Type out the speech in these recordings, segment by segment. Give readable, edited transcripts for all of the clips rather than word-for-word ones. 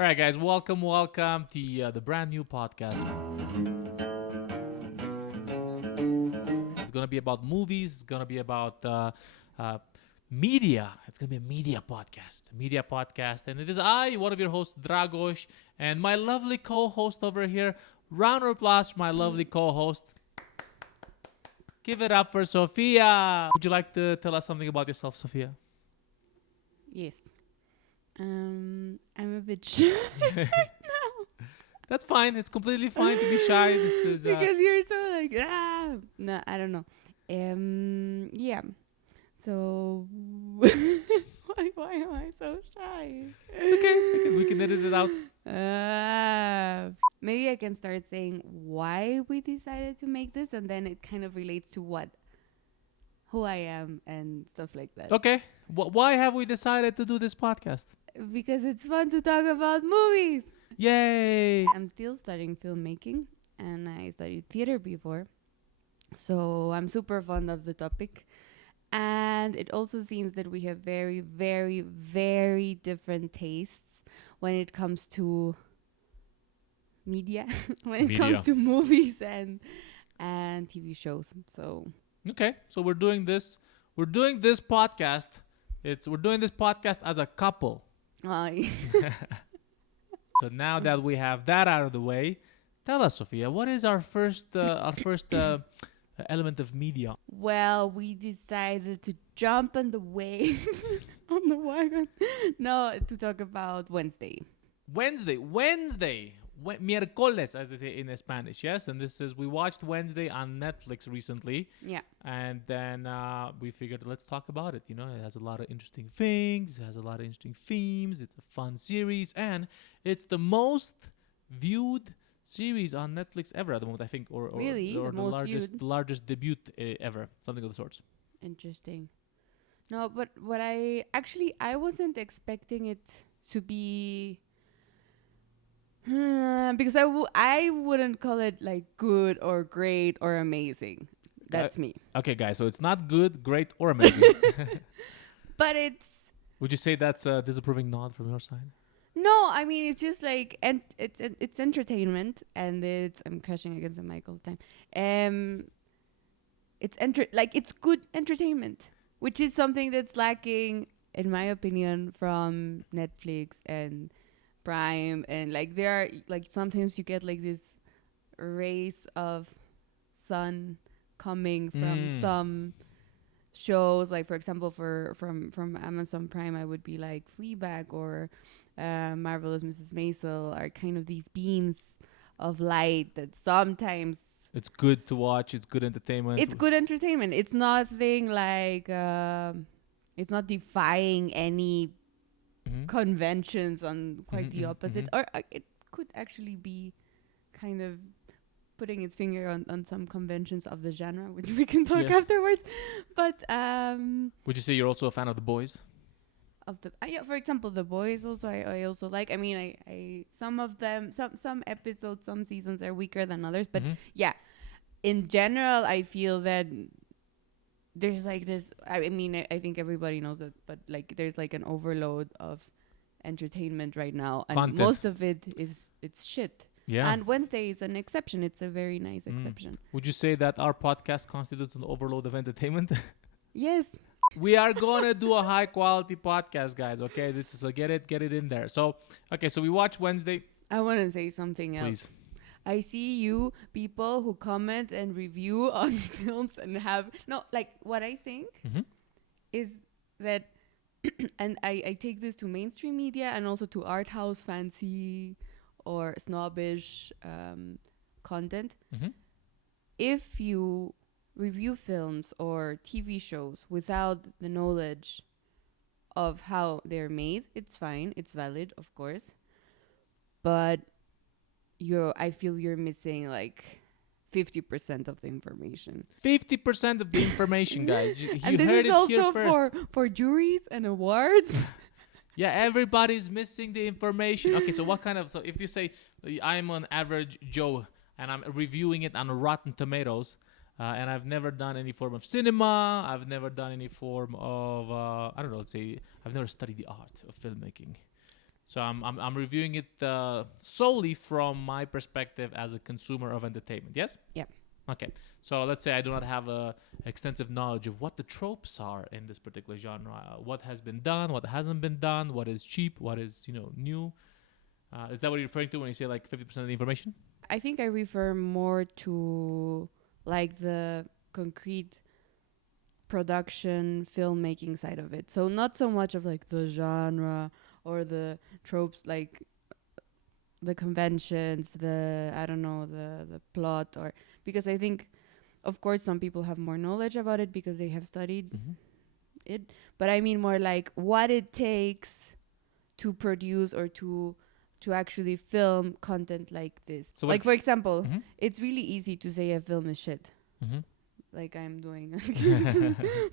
All right, guys, welcome to the brand new podcast. It's gonna be about movies. It's gonna be about media. It's gonna be a media podcast, and it is I, one of your hosts, Dragos, and my lovely co-host over here. Round of applause for my lovely co-host. Give it up for Sofia. Would you like to tell us something about yourself, Sofia? Yes. I'm a bit shy right now. That's fine. It's completely fine to be shy. This is Because you're so like, No, I don't know. Yeah. So, why am I so shy? It's okay. We can edit it out. Maybe I can start saying why we decided to make this, and then it kind of relates to who I am and stuff like that. Okay. Why have we decided to do this podcast? Because it's fun to talk about movies. Yay! I'm still studying filmmaking, and I studied theater before. So I'm super fond of the topic. And it also seems that we have very, very, very different tastes when it comes to media, when it comes to movies and TV shows. So okay, so we're doing this podcast. We're doing this podcast as a couple. So now that we have that out of the way, tell us, Sofia, what is our first element of media? Well, we decided to jump on the wave on the wagon. No, to talk about Wednesday. Miércoles, as they say in Spanish, yes? And this is, we watched Wednesday on Netflix recently. Yeah. And then we figured, let's talk about it. You know, it has a lot of interesting things. It has a lot of interesting themes. It's a fun series. And it's the most viewed series on Netflix ever at the moment, I think. Or really? Or the largest debut ever. Something of the sorts. Interesting. No, but I wasn't expecting it to be... because I wouldn't call it like good or great or amazing. That's me. Okay, guys. So it's not good, great, or amazing. But it's... Would you say that's a disapproving nod from your side? No, I mean, it's just like... and it's entertainment. And it's... I'm crashing against the mic all the time. It's good entertainment. Which is something that's lacking, in my opinion, from Netflix and Prime, and like there are like sometimes you get like this rays of sun coming from some shows, like for example from Amazon Prime, I would be like Fleabag or Marvelous Mrs. Maisel are kind of these beams of light that sometimes it's good to watch. It's good entertainment. It's good entertainment. It's nothing like it's not defying any conventions, on quite the opposite, or it could actually be kind of putting its finger on some conventions of the genre, which we can talk afterwards. But would you say you're also a fan of The Boys? Of the for example, The Boys also I also like. I mean, I some of them, some episodes, some seasons are weaker than others, but yeah, in general I feel that there's like this, I mean, I think everybody knows it, but like there's like an overload of entertainment right now, and content. Most of it's shit. Yeah. And Wednesday is an exception. It's a very nice exception. Would you say that our podcast constitutes an overload of entertainment? Yes. We are gonna do a high quality podcast, guys. Okay, so get it in there. So okay, so we watch Wednesday. I want to say something else. Please. I see you people who comment and review on films and have... No, like, what I think is that... and I take this to mainstream media and also to art house fancy or snobbish content. If you review films or TV shows without the knowledge of how they're made, it's fine. It's valid, of course. But... I feel you're missing like 50% of the information. 50% of the information, guys. You and this heard is it here also first. for juries and awards. Yeah, everybody's missing the information. Okay, so what kind of... So if you say I'm an average Joe and I'm reviewing it on Rotten Tomatoes, and I've never done any form of cinema, I've never done any form of... I don't know, let's say I've never studied the art of filmmaking. So I'm reviewing it solely from my perspective as a consumer of entertainment. Yes. Yeah. Okay. So let's say I do not have a extensive knowledge of what the tropes are in this particular genre, what has been done, what hasn't been done, what is cheap, what is new. Is that what you're referring to when you say like 50% of the information? I think I refer more to like the concrete production filmmaking side of it. So not so much of like the genre or the tropes, like the conventions, the I don't know, the plot, or because I think of course some people have more knowledge about it because they have studied it, but I mean more like what it takes to produce or to actually film content like this. So like for example, it's really easy to say a film is shit. Like I'm doing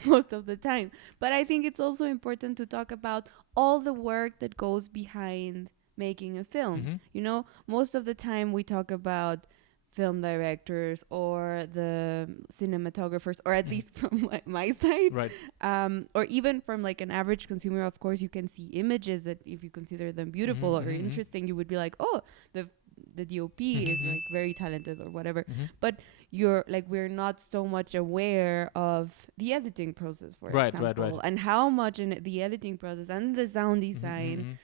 most of the time. But I think it's also important to talk about all the work that goes behind making a film. You know, most of the time we talk about film directors or the cinematographers, or at least from like my side, right? Or even from like an average consumer. Of course, you can see images that if you consider them beautiful or interesting, you would be like, oh, the DOP is like very talented or whatever. But you're like, we're not so much aware of the editing process, for example, and how much in the editing process and the sound design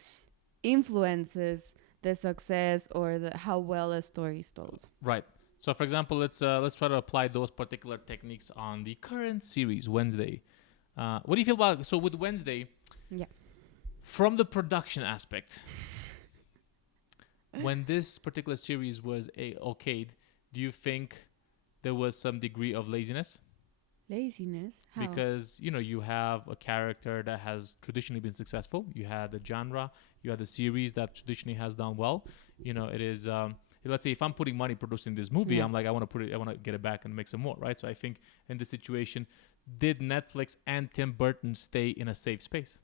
influences the success or how well a story is told. Right. So, for example, let's try to apply those particular techniques on the current series, Wednesday. What do you feel about with Wednesday? Yeah. From the production aspect, when this particular series was okayed, do you think there was some degree of laziness? Laziness? How? Because you have a character that has traditionally been successful. You had the genre. You had the series that traditionally has done well. It is. Let's say if I'm putting money producing this movie, I'm like, I want to get it back and make some more, right? So I think in this situation, did Netflix and Tim Burton stay in a safe space?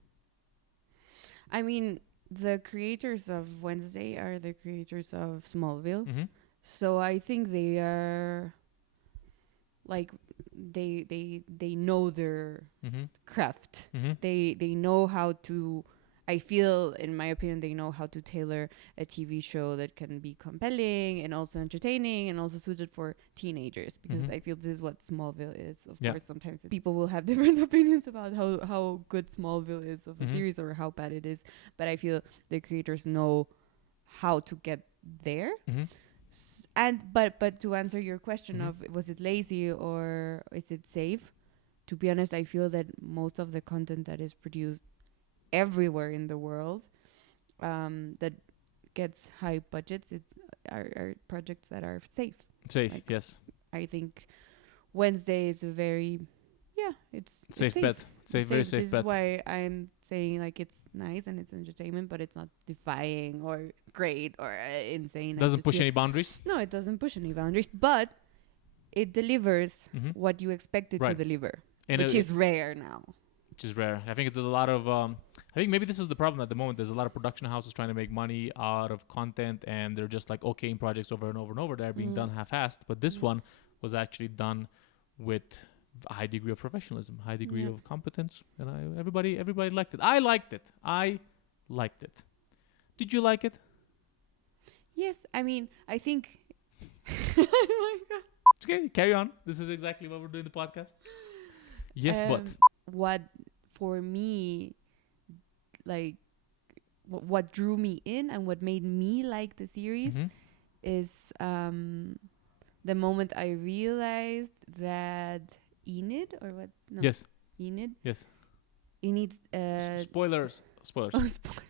I mean, the creators of Wednesday are the creators of Smallville. So I think they are like they know their craft. They know how to, I feel, in my opinion, they know how to tailor a TV show that can be compelling and also entertaining and also suited for teenagers, because I feel this is what Smallville is. Of course, sometimes people will have different opinions about how good Smallville is of a series or how bad it is, but I feel the creators know how to get there. But to answer your question of was it lazy or is it safe, to be honest, I feel that most of the content that is produced everywhere in the world that gets high budgets are projects that are safe. Like, yes. I think Wednesday is a very it's safe safe. Bet. Very safe this bet. Is why I'm saying like it's nice and it's entertainment, but it's not defying or great or insane. Doesn't push any boundaries. No, it doesn't push any boundaries, but it delivers what you expect it to deliver, and which is rare now. Which is rare. I think there's a lot of. I think maybe this is the problem at the moment. There's a lot of production houses trying to make money out of content, and they're just like okaying projects over and over and over. They're being done half-assed, but this one was actually done with a high degree of professionalism, high degree of competence, and everybody liked it. I liked it. Did you like it? Yes, I mean, I think. Oh my God. Okay, carry on. This is exactly what we're doing the podcast. Yes, but what for me, like, what drew me in and what made me like the series is the moment I realized that Enid or what? No. Yes. Enid. Yes. Enid. Spoilers. Oh,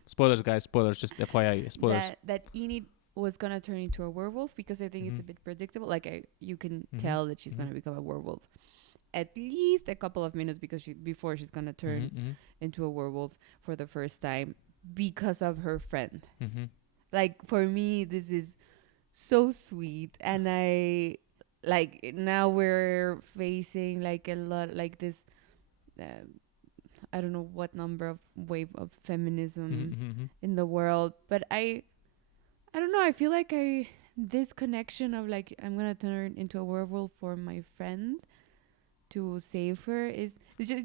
Spoilers, guys. Spoilers. Just FYI. Spoilers. That Enid was gonna turn into a werewolf, because I think it's a bit predictable. Like you can tell that she's gonna become a werewolf at least a couple of minutes before she's gonna turn into a werewolf for the first time because of her friend. Like for me, this is so sweet, and I like now we're facing like a lot like this. I don't know what number of wave of feminism in the world, but I don't know. I feel like this connection of like I'm gonna turn into a werewolf for my friend to save her it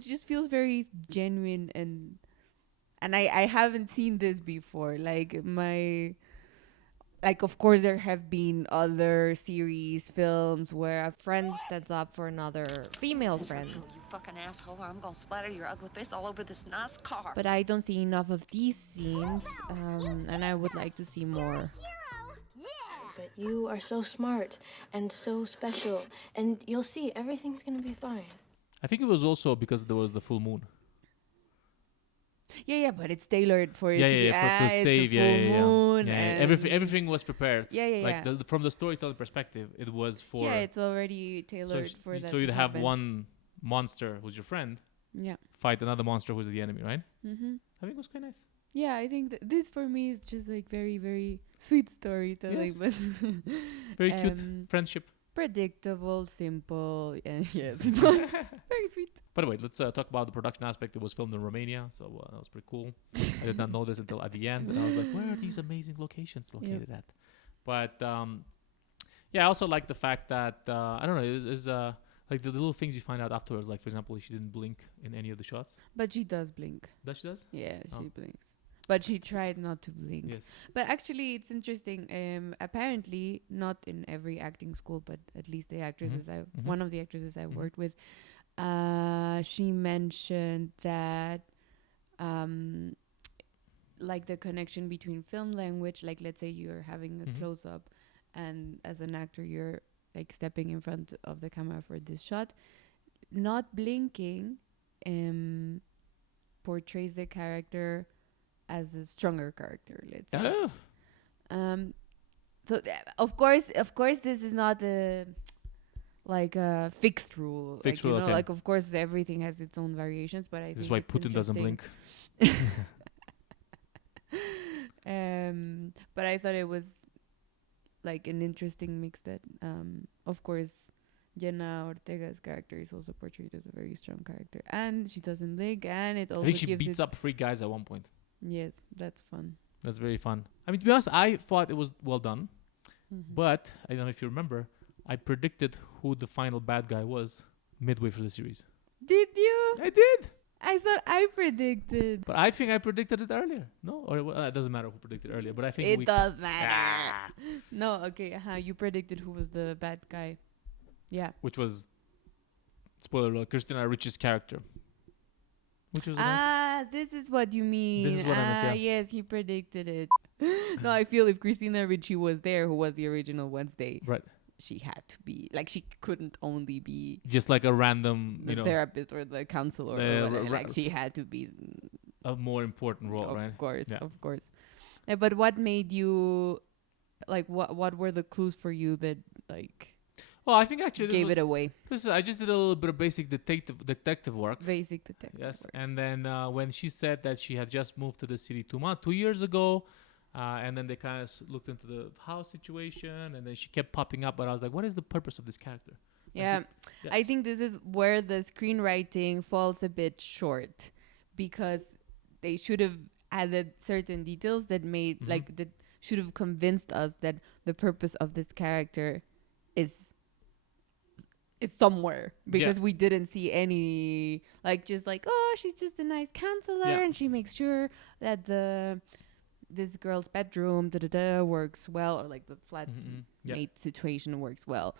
just feels very genuine, and and I haven't seen this before. Like, of course, there have been other series, films where a Friend stands up for another female friend. You fucking asshole, or I'm gonna splatter your ugly face all over this nice car. But I don't see enough of these scenes, and I would like to see more. But you are so smart and so special, and you'll see everything's gonna be fine. I think it was also because there was the full moon. Yeah, but it's tailored for it Yeah, to be to it's save. a full moon. Yeah, and everything was prepared. Like from the storytelling perspective, it was for. Yeah, it's already tailored for that. So you'd to have happen. one monster who's your friend Yeah. fight another monster who's the enemy, right? Mm-hmm. I think it was quite nice. Yeah, I think this for me is just like very, very sweet storytelling, Yes. but Very cute friendship. predictable, simple, and yes, but very sweet. By the way, let's talk about the production aspect. It was filmed in Romania, so that was pretty cool. I did not know this until at the end, and I was like, where are these amazing locations located at? But yeah, I also like the fact that, I don't know, is like the little things you find out afterwards. Like, for example, she didn't blink in any of the shots. But she does blink. Does she does? Yeah, she Oh. blinks. But she tried not to blink. Yes. But actually, it's interesting. Apparently, not in every acting school, but at least the actresses one of the actresses I worked with, she mentioned that, like the connection between film language, like let's say you're having a close up, and as an actor you're like stepping in front of the camera for this shot, not blinking, portrays the character as a stronger character, let's say. So of course this is not a fixed rule. Fixed like, rule, you know, okay. like of course everything has its own variations, but I This is think why it's Putin doesn't blink. But I thought it was like an interesting mix that of course Jenna Ortega's character is also portrayed as a very strong character, and she doesn't blink, and it also I think she gives beats it up 3 guys at one point. Yes, that's fun. That's very fun. I mean, to be honest, I thought it was well done, but I don't know if you remember, I predicted who the final bad guy was midway through the series. Did you? I did, I thought I predicted. but I think I predicted it earlier. No, or it doesn't matter who predicted earlier. But I think It does matter. No, okay. You predicted who was the bad guy. Yeah. which was, spoiler alert, Christina Ricci's character, which was nice. This is what you mean. This is what I meant, yeah. Yes, he predicted it. No, I feel if Christina Ricci was there, who was the original Wednesday, Right, she had to be, like, she couldn't only be just like a random, the therapist or the counselor or whatever. Like, she had to be a more important role, of right? course, Yeah. of course. But what made you, like, what were the clues for you that, like, Well, I think actually gave it away? I just did a little bit of basic detective work. Basic detective Yes, work. and then when she said that she had just moved to the city 2 years ago, and then they kind of looked into the house situation, and then she kept popping up, but I was like, what is the purpose of this character? Yeah, yeah. I think this is where the screenwriting falls a bit short, because they should have added certain details that made that should have convinced us that the purpose of this character is somewhere, because we didn't see any, like, just like, oh, she's just a nice counselor and she makes sure that this girl's bedroom works well, or like the flat mate situation works well.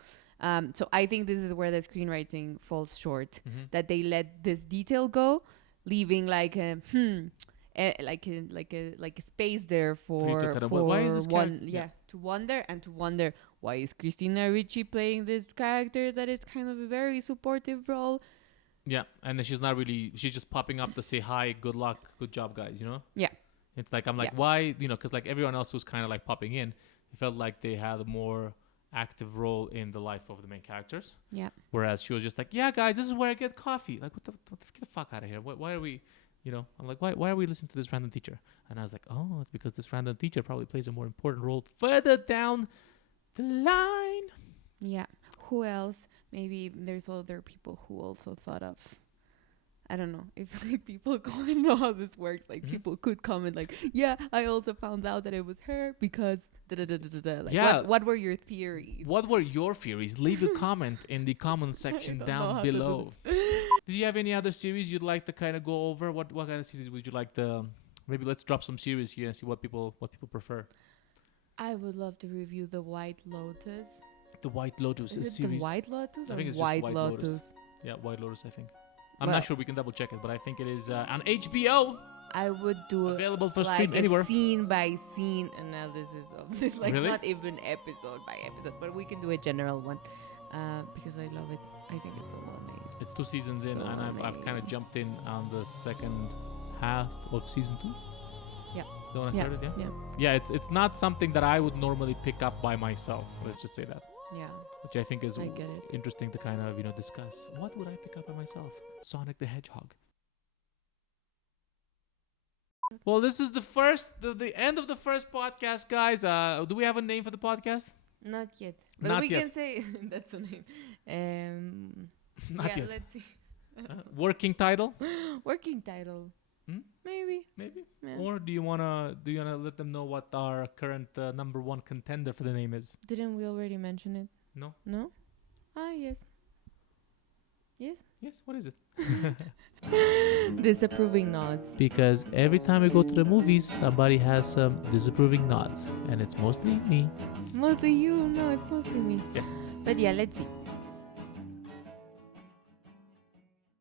So I think this is where the screenwriting falls short, that they let this detail go, leaving like a space there for why is this one character- to wonder why is Christina Ricci playing this character that is kind of a very supportive role. Yeah, and then she's just popping up to say hi, good luck, good job, guys, you know? Yeah. It's like, I'm like, why, because like everyone else was kind of like popping in, it felt like they had a more active role in the life of the main characters. Yeah. Whereas she was just like, yeah, guys, this is where I get coffee. Like, get the fuck out of here. Why are we, I'm like, why are we listening to this random teacher? And I was like, oh, it's because this random teacher probably plays a more important role further down the line. Yeah. Who else? Maybe there's other people who also thought of, I don't know, if like people don't know how this works, like people could comment like, yeah, I also found out that it was her because like, Yeah. what were your theories? What were your theories? Leave a comment in the comment section don't know how down to do below. Did you have any other series you'd like to kind of go over? What kind of series would you like to Maybe let's drop some series here and see what people prefer. I would love to review The White Lotus. The White Lotus Is it series. The White Lotus I or think it's just White White Lotus? Lotus. Yeah, White Lotus, I think. I'm Well- not sure. We can double check it, but I think it is on HBO. I would do Available for like stream anywhere. a scene by scene analysis of this, like Really? not even episode by episode, but we can do a general one because I love it. I think it's so well made. It's 2 seasons in, So and I've kind of amazing. jumped in on the second half of season 2. Yeah. The one I started, yeah? Yeah, Yeah, it's not something that I would normally pick up by myself. Let's just say that. yeah, Which I think is I get it. interesting to kind of, discuss. What would I pick up by myself? Sonic the Hedgehog. Well, this is the end of the first podcast, guys. Do we have a name for the podcast? Not yet, but Not we yet. can say that's the name. Not yeah, yet. let's see. Working title? Working title. Hmm? Maybe. Maybe. Yeah. Or do you wanna let them know what our current number 1 contender for the name is? Didn't we already mention it? No. No. Ah, yes. Yes. Yes. What is it? Disapproving nods. Because every time we go to the movies, somebody has some disapproving nods, and it's mostly me. Mostly you. No, it's mostly me. Yes. But yeah, let's see.